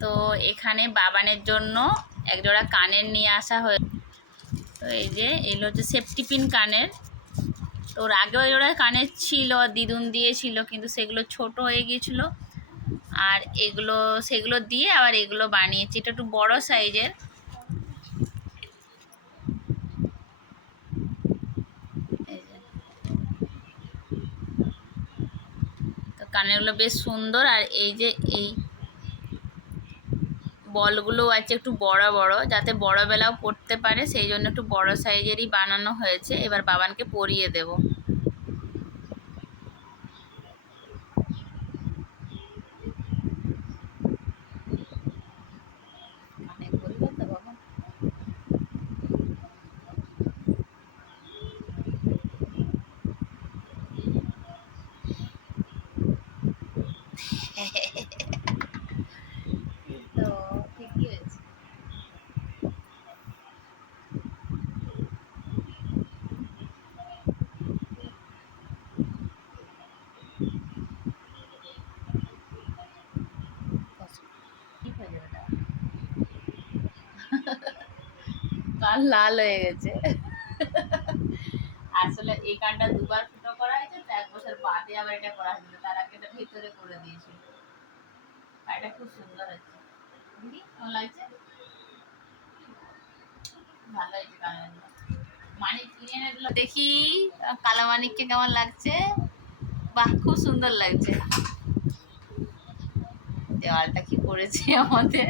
তো এখানে বাবানের জন্য একজোড়া কানের নিয়ে আসা হয়ে তো এই যে এগুলো হচ্ছে সেফটি পিন কানের। তো ওর আগেও জোড়া কানের ছিল, দিদুন দিয়েছিল, কিন্তু সেগুলো ছোট হয়ে গিয়েছিল। আর এগুলো, সেগুলো দিয়ে আবার এগুলো বানিয়েছি। এটা একটু বড় সাইজের। কানেরগুলো বেশ সুন্দর। আর এই যে এই বলগুলো আছে একটু বড় বড়, যাতে বড় বেলাও পড়তে পারে। সেই জন্য একটু বড় সাইজেরই বানানো হয়েছে। এবার বাবানকে পরিয়ে দেব। কান লাল হয়ে গেছে। আসলে এই কানটা দুবার ফুটো করা হয়েছে তো এক বছর বাদে আবার এটা করা হয়েছিল তার আগে এটা ভিতরে করে দিয়েছিল এটা খুব সুন্দর আছে দেখি কেমন লাগছে? ভালো হয়েছে কানের মানিক কিনে এনে দিল। দেখি, কালা মানিককে কেমন লাগছে? বাহ, খুব সুন্দর লাগছে। দেওয়ালটা কি করেছে আমাদের?